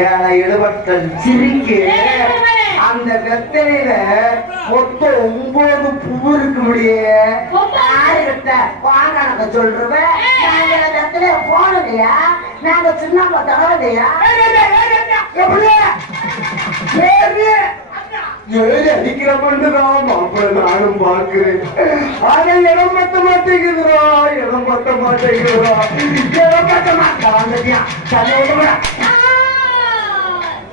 ஏழை இடுபட்டல் சிரிக்கு. அந்த வெத்தலையில மொத்தம் ஒன்பது பூ இருக்கு முடியே. யாருகிட்ட வாங்க சொல்றவன் நாங்க போனதையா நாங்க சின்ன ஏறி. அடிக்கிற பண்ணுதான் மாப்பிள்ள நானும் பாக்குறேன் ஆனா இடம் பத்த மாட்டேங்குதுரா இடம் பத்த மாட்டேங்குதுரா இடம் பத்த மாட்டேன்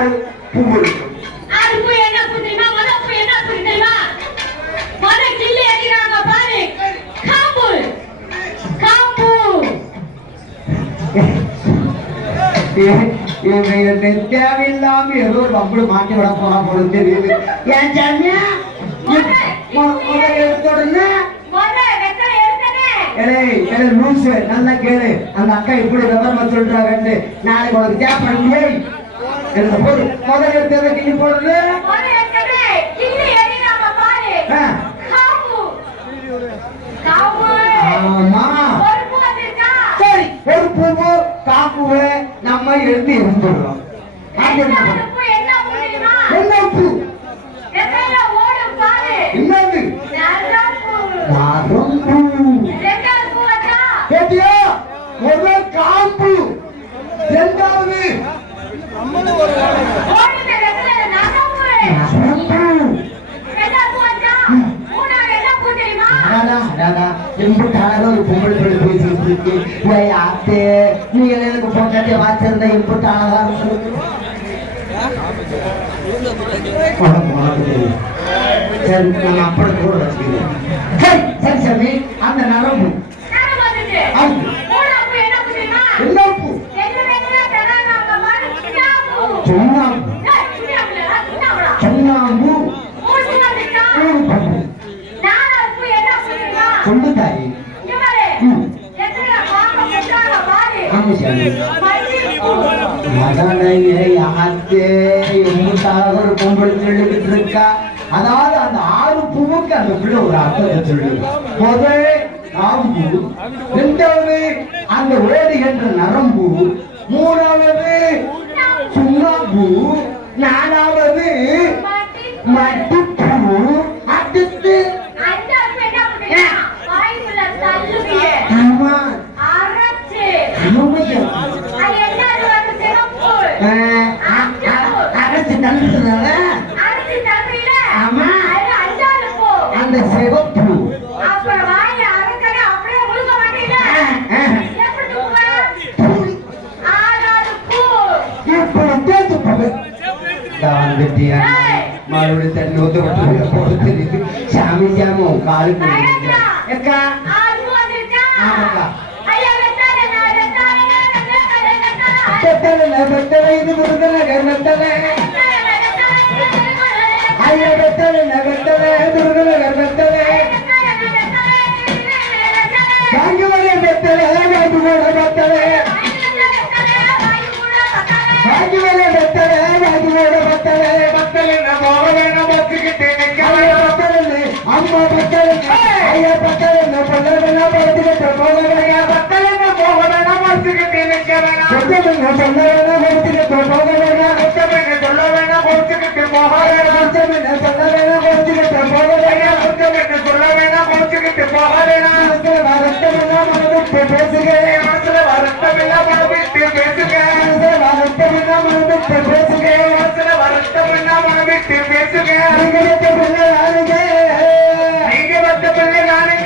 ஆறு பூ இருக்கும் ஆறு பூ என்ன பூ தெரியுமா முத பூ என்ன பூ தெரியுமா? முத கிள்ளி எறிறாங்க பாரு. காம்பு. காம்பு. தேவையில்லாம ஏதோ ஒரு பம்புல மாட்டி விட போறா போல தெரியுது. நாளைக்கு உனக்கு தேவைப்படுங்க எனக்கு போடு முதல் எடுத்ததை கிள்ளி போடுறது சரி ஒரு பூவு காப்புவ நம்ம எழுந்து இருந்துடுறோம் என்ன உப்பு என்னது? நரம்பு இம்புட்டு அழகா ஒரு பொம்பளை பிள்ளை பேசிட்டு இருக்கு. ஏய், அத்தே, நீங்க எனக்கு பொண்டாட்டிய வச்சிருந்தா இம்புட்டு அழகா உனக்கு, உனக்கு சரி, நான் அப்படி கூட வச்சுக்கிறேன். சரி, சரி, சாமி, அந்த நரம்பு என்ன பூ சுண்ணாம்பு சுண்ணாம்பு ஊரு பம்பு சொல்லு தாயி ம், ஆமா சாமி மகனை யாத்தே எம்புட்டாக ஒரு பொம்பளை சொல்லிக்கிட்டு இருக்கா அதாவது அந்த ஆறு பூவுக்கு அந்த பிள்ளை ஒரு அர்த்தத்தை சொல்லு முதல் காம்பு இரண்டாவது அந்த ஓடுகின்ற நரம்பு. மூணாவது சுண்ணாம்பு. நாலாவது தான் கட்டியா மறுபடியும் தண்ணி ஊத்த மட்டும் போது தெரியுது சாமி சாமி காலு அக்கா ஆமாக்கா பெத்தல பெத்தல ಯಾರ್ಯಾರ ಪಕ್ಕದಲ್ಲಿ ಬೆಲ್ಲ ಬರ್ತಿದ್ದೆ ಪ್ರಮೋದನ ಯಾರ ಪಕ್ಕದಲ್ಲಿ ಮೋಹನ ಮಾಡ್ತಿದ್ದೇನೆ ಬೆಲ್ಲವೇನ ಬರ್ತಿದ್ದೆ ಪ್ರಮೋದನ ಗೊತ್ತಬೇಕು ಬೆಲ್ಲವೇನ ಬರ್ತಿದ್ದೆ ಮೋಹನ ಮಾಡ್ತೇನೆ ಬೆಲ್ಲವೇನ ಬರ್ತಿದ್ದೆ ಪ್ರಮೋದನ ಗೊತ್ತಬೇಕು ಬೆಲ್ಲವೇನ ಬರ್ತಿದ್ದೆ ಮೋಹನ ಭಾರತ ಬೆಲ್ಲ ಮಾಡಿದ್ರೆ ಬೇಸಿಗೆ ಭಾರತ ಬೆಲ್ಲ ಮಾಡಿದ್ರೆ ಬೇಸಿಗೆ ಭಾರತ